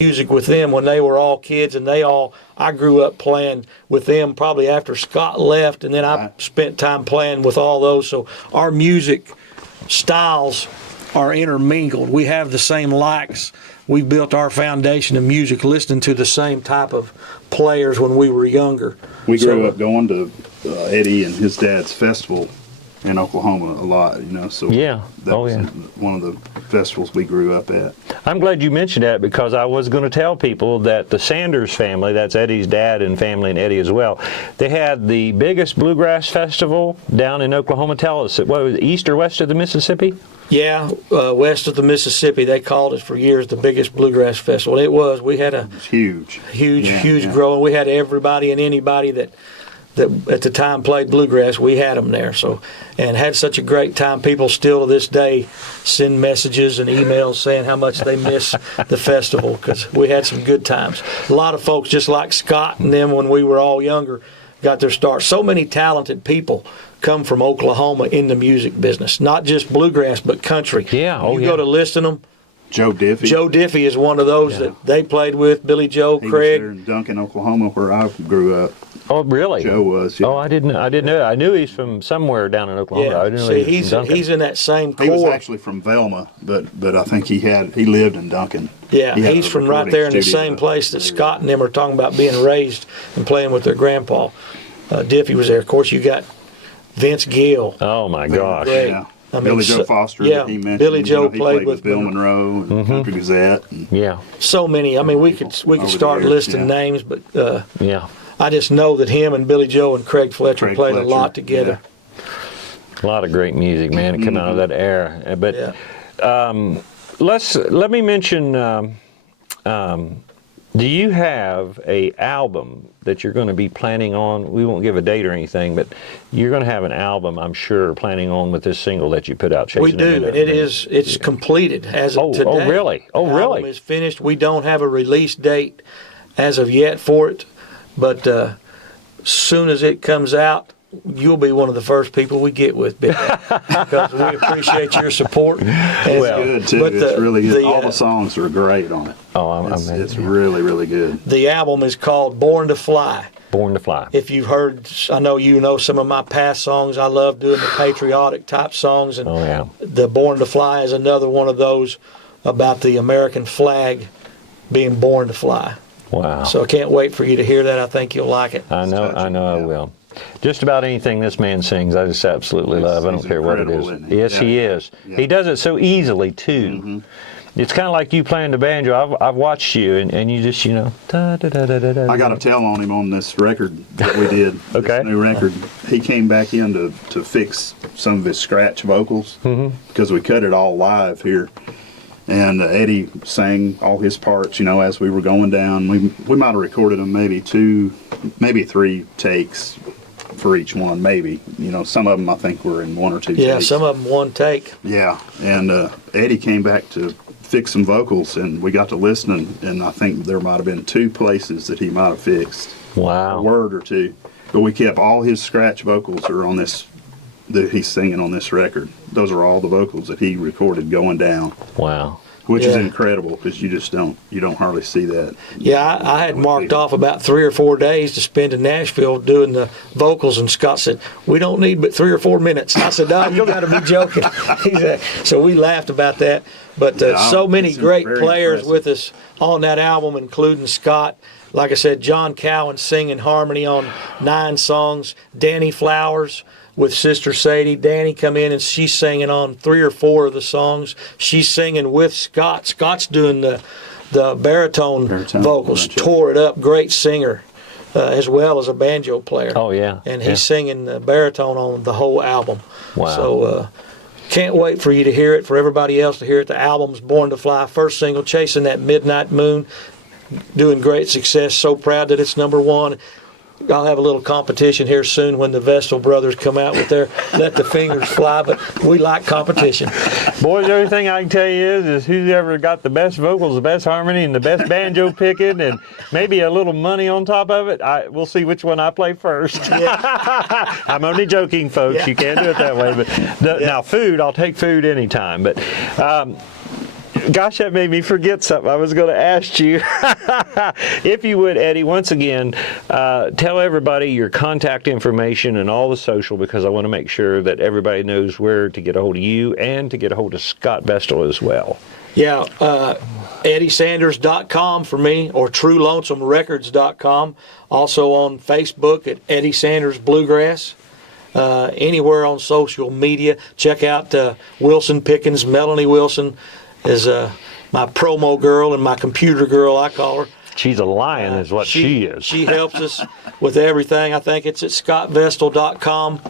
music with them when they were all kids, and I grew up playing with them probably after Scott left, and then I spent time playing with all those. So our music styles are intermingled. We have the same likes. We built our foundation of music listening to the same type of players when we were younger. We grew up going to Eddie and his dad's festival in Oklahoma a lot, so that was one of the festivals we grew up at. I'm glad you mentioned that, because I was going to tell people that the Sanders family, that's Eddie's dad and family and Eddie as well, they had the biggest bluegrass festival down in Oklahoma. Tell us, what was it, east or west of the Mississippi? Yeah, west of the Mississippi. They called it for years the biggest bluegrass festival. It was. We had a huge growing. We had everybody and anybody that at the time played bluegrass. We had them there. So, and had such a great time. People still to this day send messages and emails saying how much they miss the festival, because we had some good times. A lot of folks, just like Scott and them when we were all younger, got their start. So many talented people come from Oklahoma in the music business, not just bluegrass but country. You go to listing them. Joe Diffie. Joe Diffie is one of those that they played with. Billy Joe, he Craig. was there in Duncan, Oklahoma, where I grew up. Oh, really? Joe was. Yeah. Oh, I didn't know. I knew he's from somewhere down in Oklahoma. I didn't know he was from Duncan. He's in that same core. He was actually from Velma, but I think he lived in Duncan. Yeah, he's from right there in the same place that Scott and them are talking about being raised and playing with their grandpa. Diffie was there. Of course, you got Vince Gill. Oh my gosh! Yeah. Billy Joe Foster, that he mentioned. Billy Joe played with Bill Monroe and Country Gazette. So many. I mean, we could start listing names, but I just know that him and Billy Joe and Craig Fletcher played a lot together. A lot of great music, man, coming out of that era. But let me mention. Do you have a album that you're going to be planning on? We won't give a date or anything, but you're going to have an album, I'm sure, planning on with this single that you put out. We do, and it's completed as of today. Oh, really? Oh, really? The album is finished. We don't have a release date as of yet for it, but as soon as it comes out, you'll be one of the first people we get with, because we appreciate your support. It's good, too. It's really good. All the songs are great on it. Oh, it's really, really good. The album is called Born to Fly. Born to Fly. If you've heard, I know you know some of my past songs. I love doing the patriotic type songs, and the Born to Fly is another one of those about the American flag being born to fly. Wow. So I can't wait for you to hear that. I think you'll like it. I know I will. Just about anything this man sings, I just absolutely love. I don't care what it is. Yes, he is. Yeah. He does it so easily, too. It's kind of like you playing the banjo. I've watched you, and you just, da, da, da, da, da, da. I got to tell on him on this record that we did, this new record. He came back in to fix some of his scratch vocals, because we cut it all live here. And Eddie sang all his parts, as we were going down. We might have recorded them maybe 3 takes for each one, maybe. Some of them I think were in 1 or 2 takes. Yeah, some of them one take. Yeah, and Eddie came back to fix some vocals, and we got to listening, and I think there might have been 2 places that he might have fixed. Wow. A word or 2. But we kept all his scratch vocals are on this, that he's singing on this record. Those are all the vocals that he recorded going down. Wow. Which is incredible, because you don't hardly see that. Yeah, I had marked off about 3 or 4 days to spend in Nashville doing the vocals, and Scott said, "We don't need but 3 or 4 minutes." I said, "No, you got to be joking." So we laughed about that. But so many great players with us on that album, including Scott. Like I said, John Cowan singing harmony on 9 songs. Danny Flowers with Sister Sadie. Danny come in and she's singing on 3 or 4 of the songs. She's singing with Scott. Scott's doing the baritone vocals. Tore it up. Great singer, as well as a banjo player. Oh, yeah. And he's singing the baritone on the whole album. Wow. So can't wait for you to hear it, for everybody else to hear it. The album's Born to Fly. First single, Chasing That Midnight Moon. Doing great success. So proud that it's #1. I'll have a little competition here soon when the Vestal brothers come out with their Let the Fingers Fly, but we like competition. Boys, the only thing I can tell you is who's ever got the best vocals, the best harmony, and the best banjo picking, and maybe a little money on top of it, we'll see which one I play first. Yeah. I'm only joking, folks. Yeah. You can't do it that way. But now food, I'll take food anytime. But Gosh, that made me forget something I was going to ask you. If you would, Eddie, once again, tell everybody your contact information and all the social, because I want to make sure that everybody knows where to get a hold of you and to get a hold of Scott Vestal as well. Yeah, EddieSanders.com for me, or TrueLonesomeRecords.com. Also on Facebook at Eddie Sanders Bluegrass. Anywhere on social media. Check out Wilson Pickens. Melanie Wilson is my promo girl and my computer girl, I call her. She's a lion is what she is. She helps us with everything. I think it's at ScottVestal.com.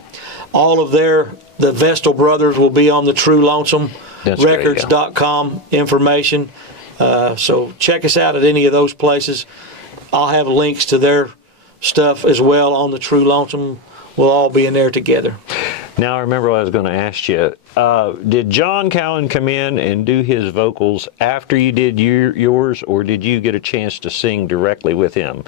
All of the Vestal brothers will be on the TrueLonesomeRecords.com information. So check us out at any of those places. I'll have links to their stuff as well on the True Lonesome. We'll all be in there together. Now I remember what I was going to ask you. Did John Cowan come in and do his vocals after you did yours, or did you get a chance to sing directly with him?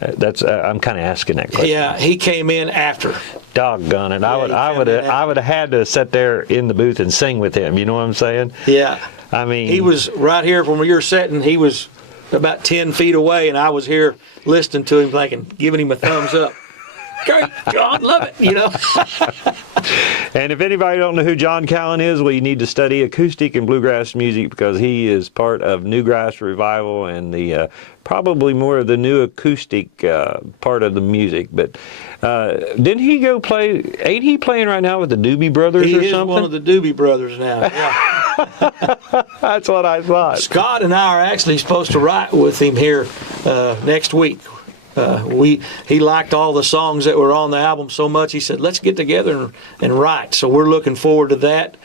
I'm kind of asking that question. Yeah, he came in after. Doggone it! I would have had to sit there in the booth and sing with him. You know what I'm saying? Yeah. I mean, he was right here from where you're sitting. He was about 10 feet away, and I was here listening to him, thinking, giving him a thumbs up. Great, John, love it, you know. And if anybody don't know who John Cowan is, well, you need to study acoustic and bluegrass music, because he is part of Newgrass Revival and the probably more of the new acoustic part of the music. But didn't he go play? Ain't he playing right now with the Doobie Brothers or something? He is one of the Doobie Brothers now. Yeah. That's what I thought. Scott and I are actually supposed to write with him here next week. He liked all the songs that were on the album so much, he said, let's get together and write. So we're looking forward to that,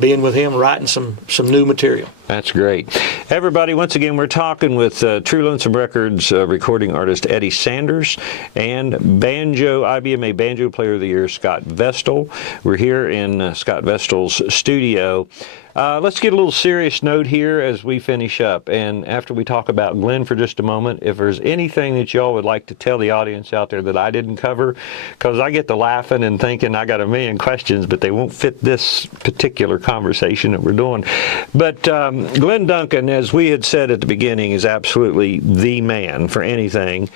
being with him, writing some new material. That's great. Everybody, once again, we're talking with True Lonesome Records recording artist Eddie Sanders and IBMA Banjo Player of the Year Scott Vestal. We're here in Scott Vestal's studio. Let's get a little serious note here as we finish up. And after we talk about Glenn for just a moment, if there's anything that y'all would like to tell the audience out there that I didn't cover, because I get to laughing and thinking I got a million questions, but they won't fit this particular conversation that we're doing. But Glenn Duncan, as we had said at the beginning, is absolutely the man for anything.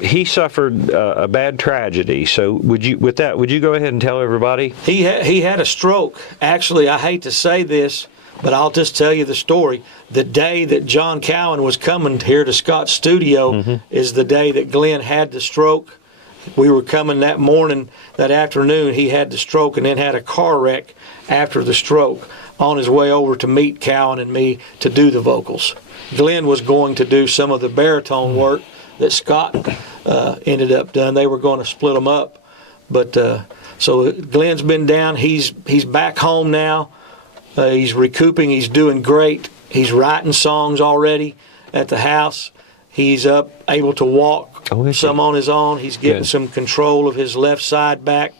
He suffered a bad tragedy. So would you go ahead and tell everybody? He had a stroke. Actually, I hate to say this, but I'll just tell you the story. The day that John Cowan was coming here to Scott's studio is the day that Glenn had the stroke. We were coming that morning, that afternoon, he had the stroke and then had a car wreck after the stroke on his way over to meet Cowan and me to do the vocals. Glenn was going to do some of the baritone work that Scott ended up doing. They were going to split them up. But so Glenn's been down. He's back home now. He's recouping. He's doing great. He's writing songs already at the house. He's up, able to walk some on his own. He's getting some control of his left side back.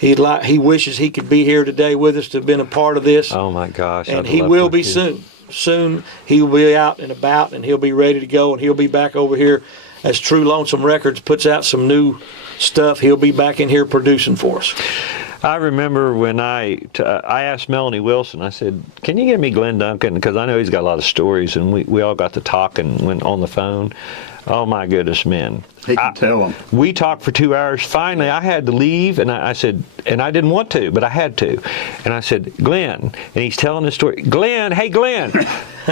He wishes he could be here today with us to have been a part of this. Oh my gosh! And he will be soon. Soon he will be out and about, and he'll be ready to go, and he'll be back over here as True Lonesome Records puts out some new stuff. He'll be back in here producing for us. I remember when I asked Melanie Wilson, I said, can you give me Glenn Duncan? Because I know he's got a lot of stories, and we all got to talk and went on the phone. Oh, my goodness, man. He can tell them. We talked for 2 hours. Finally, I had to leave, and I said, and I didn't want to, but I had to. And I said, Glenn, and he's telling the story. Glenn, hey, Glenn.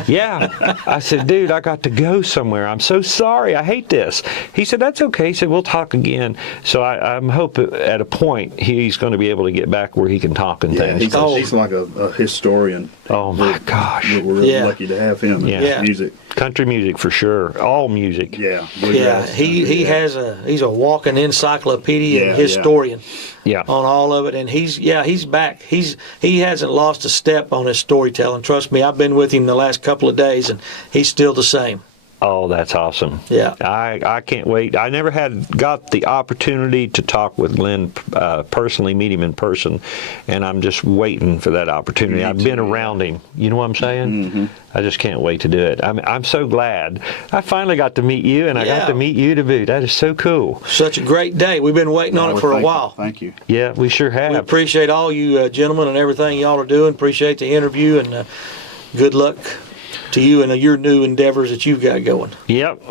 Yeah. I said, dude, I got to go somewhere. I'm so sorry. I hate this. He said, that's okay. He said, we'll talk again. So I'm hoping at a point he's going to be able to get back where he can talk and things. He's like a historian. Oh, my gosh. We're really lucky to have him in music. Country music for sure. All music. Yeah. He's a walking encyclopedia and historian. Yeah. On all of it, and he's back. He hasn't lost a step on his storytelling. Trust me, I've been with him the last couple of days, and he's still the same. Oh, that's awesome. Yeah. I can't wait. I never got the opportunity to talk with Glenn personally, meet him in person, and I'm just waiting for that opportunity. I've been around him. You know what I'm saying? Mm-hmm. I just can't wait to do it. I'm so glad. I finally got to meet you, and I got to meet you to boot. That is so cool. Such a great day. We've been waiting on it for a while. Thank you. Yeah, we sure have. We appreciate all you gentlemen and everything y'all are doing. Appreciate the interview, and good luck to you and your new endeavors that you've got going. Yep.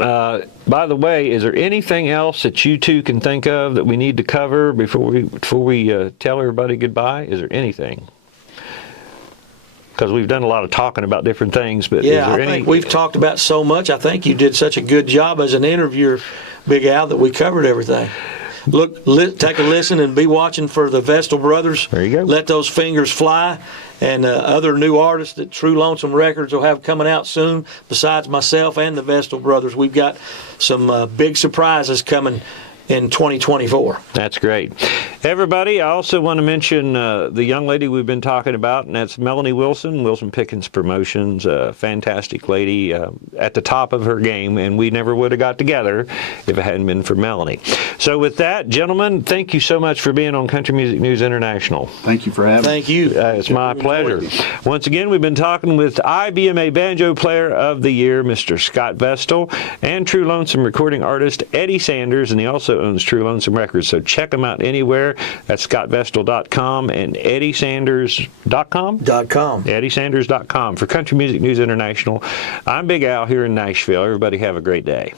By the way, is there anything else that you two can think of that we need to cover before we tell everybody goodbye? Is there anything? Because we've done a lot of talking about different things, but yeah, is there I think we've talked about so much. I think you did such a good job as an interviewer, Big Al, that we covered everything. Look, take a listen and be watching for the Vestal brothers. There you go. Let those fingers fly. And other new artists that True Lonesome Records will have coming out soon, besides myself and the Vestal brothers. We've got some big surprises coming in 2024. That's great. Everybody, I also want to mention the young lady we've been talking about, and that's Melanie Wilson, Wilson Pickens Promotions, a fantastic lady at the top of her game, and we never would have got together if it hadn't been for Melanie. So with that, gentlemen, thank you so much for being on Country Music News International. Thank you for having me. Thank you. It's my pleasure. Once again, we've been talking with IBMA Banjo Player of the Year, Mr. Scott Vestal, and True Lonesome recording artist Eddie Sanders, and he also owns True Lonesome Records, so check him out anywhere. That's scottvestal.com and eddiesanders.com? eddiesanders.com for Country Music News International. I'm Big Al here in Nashville. Everybody have a great day.